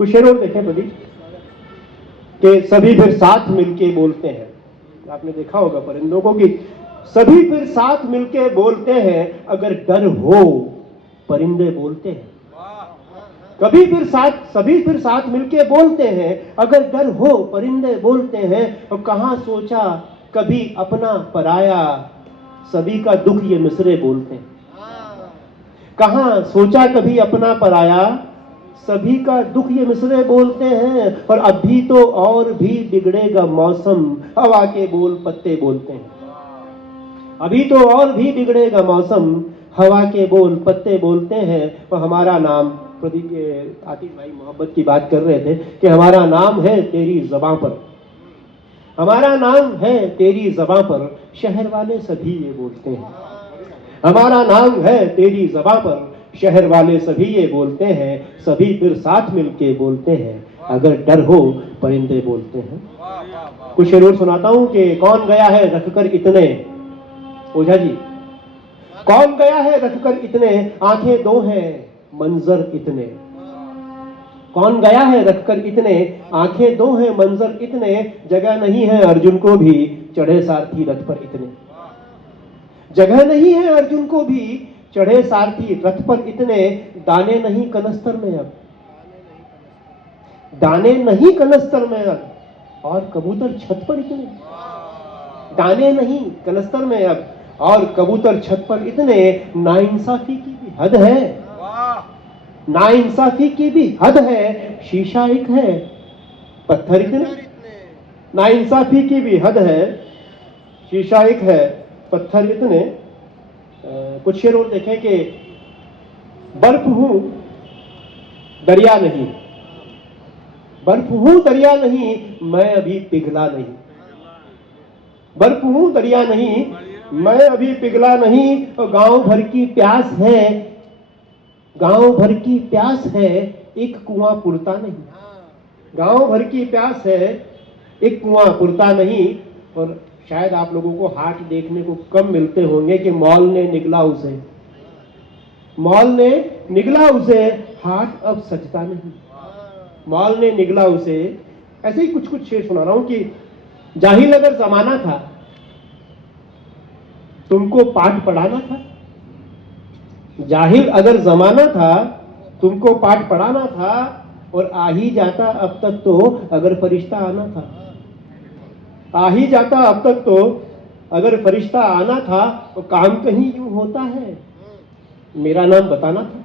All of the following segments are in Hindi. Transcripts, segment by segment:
कुछ शेर और देखें प्रदीप कि सभी फिर साथ मिलके बोलते हैं। आपने देखा होगा परिंदों को कि सभी फिर साथ मिलके बोलते हैं, अगर डर हो परिंदे बोलते हैं। सभी फिर साथ मिलके बोलते हैं, अगर डर हो परिंदे बोलते हैं। और कहां सोचा कभी अपना पराया, सभी का दुख ये मिसरे बोलते हैं। कहां सोचा कभी अपना पराया, सभी का दुख ये मिसरे बोलते हैं। और अभी तो और भी बिगड़ेगा मौसम, हवा के बोल पत्ते बोलते हैं। अभी तो और भी बिगड़ेगा मौसम, हवा के बोल पत्ते बोलते हैं। और हमारा नाम, प्रदीप आतिश भाई मोहब्बत की बात कर रहे थे कि हमारा नाम है तेरी ज़बां पर, हमारा नाम है तेरी ज़बां पर, शहर वाले सभी ये बोलते हैं। हमारा नाम है तेरी ज़बां पर, शहर वाले सभी ये बोलते हैं। सभी फिर साथ मिलके बोलते हैं, अगर डर हो परिंदे बोलते हैं। कुछ शेर और सुनाता हूं कि कौन गया है रखकर इतने, ओझा जी, कौन गया है रखकर इतने, आंखें दो हैं मंजर इतने। कौन गया है रखकर इतने, आंखें दो हैं मंजर इतने। जगह नहीं है अर्जुन को भी, चढ़े सारथी रथ पर इतने। जगह नहीं है अर्जुन को भी, चढ़े सारथी रथ पर इतने। दाने नहीं कनस्तर में अब, दाने नहीं कनस्तर में अब, और कबूतर छत पर इतने। दाने नहीं कनस्तर में अब, और कबूतर छत पर इतने। नाइंसाफी की भी हद है, नाइंसाफी की भी हद है, शीशा एक है पत्थर इतने। नाइंसाफी की भी हद है, शीशा एक है पत्थर इतने। कुछ शेर और देखें कि बर्फ हूं दरिया नहीं, बर्फ हूं दरिया नहीं, मैं अभी पिघला नहीं। बर्फ हूं दरिया नहीं, मैं अभी पिघला नहीं। और गांव भर की प्यास है, गांव भर की प्यास है, एक कुआं पुरता नहीं। गांव भर की प्यास है, एक कुआं पुरता नहीं। और शायद आप लोगों को हाट देखने को कम मिलते होंगे कि मॉल ने निगला उसे, मॉल ने निगला उसे, हाट अब सजता नहीं। मॉल ने निगला उसे। ऐसे ही कुछ कुछ शेर सुना रहा हूं कि जाहिल अगर जमाना था, तुमको पाठ पढ़ाना था। जाहिल अगर जमाना था, तुमको पाठ पढ़ाना था। और आ ही जाता अब तक तो अगर फरिश्ता आना था। आ ही जाता अब तक तो अगर फरिश्ता आना था। तो काम कहीं यूं होता है, मेरा नाम बताना था।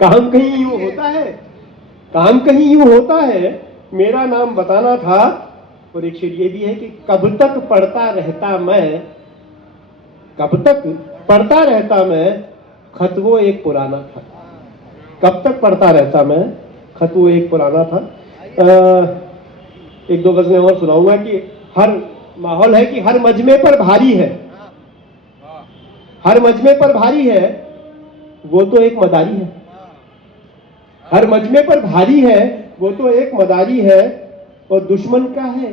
काम कहीं यूं होता है, काम कहीं यूं होता है, मेरा नाम बताना था। और एक शेर ये भी है कि कब तक पढ़ता रहता मैं, कब तक पढ़ता रहता मैं, खत वो एक पुराना था। कब तक पढ़ता रहता मैं, खत वो एक पुराना था। एक दो गजलें और सुनाऊंगा कि हर माहौल है कि हर मजमे पर भारी है, हर मजमे पर भारी है, वो तो एक मदारी है। हर मजमे पर भारी है, वो तो एक मदारी है। और दुश्मन का है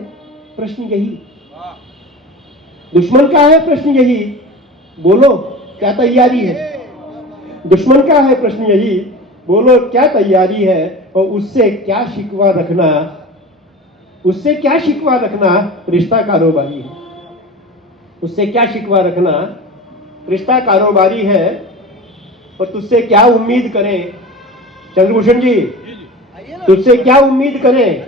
प्रश्न यही, दुश्मन का है प्रश्न यही, बोलो क्या तैयारी है। दुश्मन का है प्रश्न यही, बोलो क्या तैयारी है। और उससे क्या शिकवा रखना, उससे क्या शिकवा रखना, रिश्ता कारोबारी है। उससे क्या शिकवा रखना, रिश्ता कारोबारी है। और तुझसे क्या उम्मीद करें चंद्रभूषण जी, तुझसे क्या उम्मीद करें,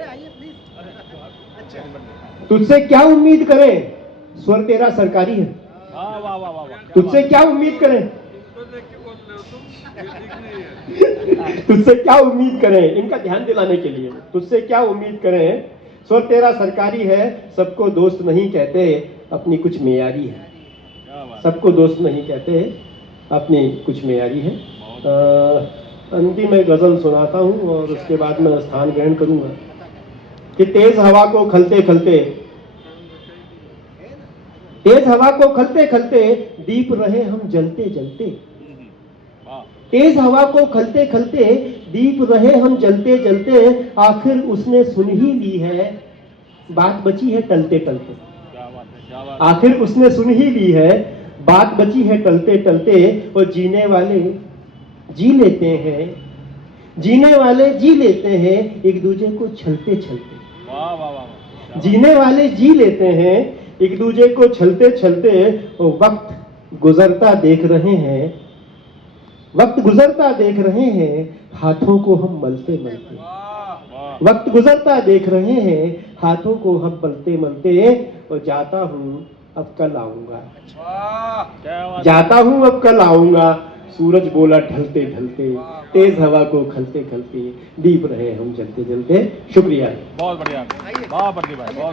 तुझसे क्या उम्मीद करें, स्वर तेरा सरकारी है। तुझसे क्या उम्मीद करें, तुझसे क्या उम्मीद करें, इनका ध्यान दिलाने के लिए, तुझसे क्या उम्मीद करें, स्वर तेरा सरकारी है। सबको दोस्त नहीं कहते, अपनी कुछ मेयारी है। सबको दोस्त नहीं कहते, अपनी कुछ मेयारी है। अंतिम एक गजल सुनाता हूं और उसके बाद मैं स्थान ग्रहण करूंगा कि तेज हवा को खलते खलते, तेज हवा को खलते खलते, दीप रहे हम जलते जलते। तेज हवा को खलते खलते, दीप रहे हम जलते जलते। आखिर उसने सुन ही ली है, बात बची है टलते टलते। आखिर उसने सुन ही ली है, बात बची है टलते टलते। और जीने वाले जी लेते हैं, जीने वाले जी लेते हैं एक दूसरे को छलते छलते। वाह वाह वाह। जीने वाले जी लेते हैं एक दूसरे को छलते छलते। वक्त गुजरता देख रहे हैं, वक्त गुजरता देख रहे हैं, हाथों को हम मलते मलते। वक्त गुजरता देख रहे हैं, हाथों को हम मलते मलते। और जाता हूँ अब कल आऊंगा, जाता हूँ अब कल आऊंगा। सूरज बोला ढलते ढलते, तेज हवा को खलते खलते, दीप रहे हम जलते जलते। शुक्रिया। बहुत बढ़िया, वाह प्रदीप भाई, बहुत